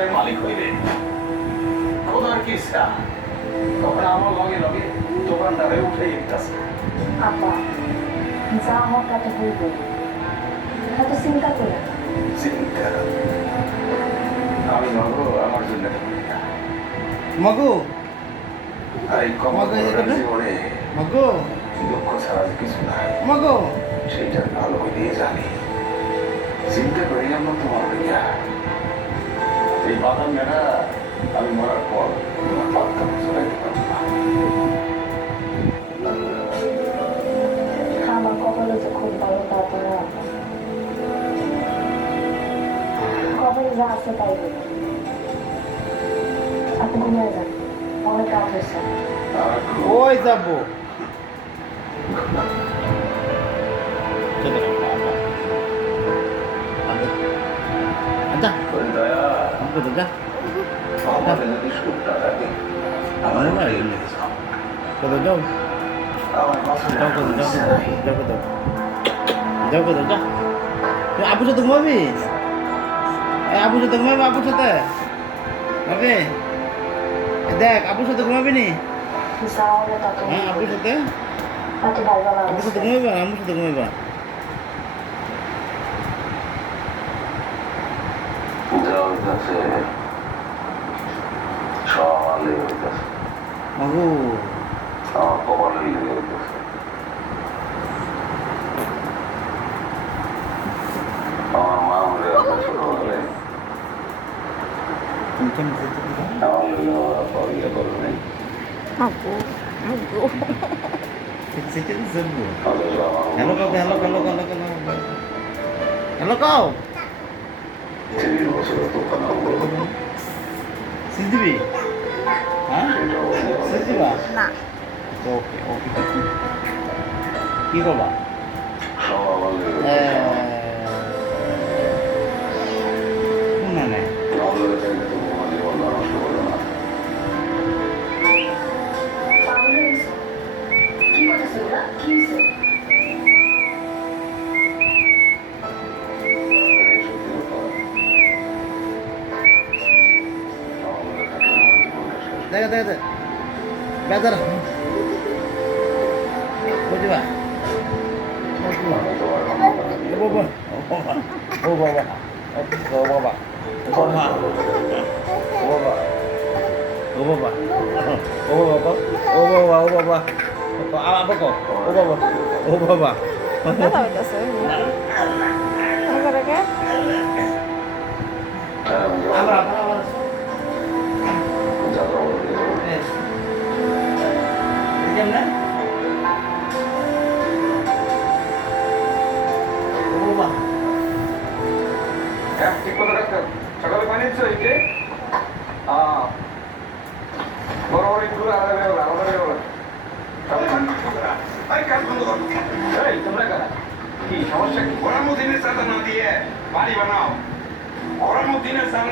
দোকানের মালিক হইবে খোদার কি ইচ্ছা তখন আমার লগে লগে দোকানদারে উঠে গেছে। আপা যা হোক এত হইব, এত চিন্তা করে না। চিন্তা আমি মগো আমার জন্য মগু আর এই কমল জীবনে মগু দুঃখ ছাড়া কিছু নাই মগু সেইটা ভালো করে জানি। চিন্তা করি আমার তোমার ভাইয়া এই বাদাম মেয়েরা আমি মরার পর তোমার পাত্তা চলাইতে পারবো না। আমার কপালে যে খুব ভালো তা তো না। কপালে যা আছে তাই দেবে। আপনি ঘুমিয়ে যান, অনেক রাত হয়েছে। ওই যাবো আবুর সাথে ঘুমাবি? আবুর সাথে ঘুমাবি? আবুর সাথে হবে? দেখ আবুর সাথে ঘুমাবি নি? যা হবে তা তো হ্যাঁ আবুর সাথে এত ভালো আবুর সাথে লাগছে। ঘুমাইবা? আবুর সাথে ঘুমাইবা? মাগু হ্যালো কাউ হ্যালো হ্যালো হ্যালো হ্যালো কাউ সিদ্দিবি হ্যাঁ সিদ্দিবা না ওকে ওকে কি করবা না না কি করতেছে ওরা? কি হয়েছে? দেখা দেখা দেখ বেজার বুঝবা ও বাবা ও বাবা ও বাবা ও বাবা ও বাবা ও বাবা ও বাবা ও বাবা ও বাবা আবার কো ও বাবা ও বাবা কথা হইতাছে আগে আবার আবার কেমনে ও বাবা ঠিক কথা ডাক্তার সকালে পানি দিচ্ছ একে বড় বড় একটু আলাদা বেরোলা আলাদা বেরোলা তোমরা কারা কি সমস্যা কি গরম দিনের চাঁদা না দিয়ে বাড়ি বানাও গরম দিনের চাঁদা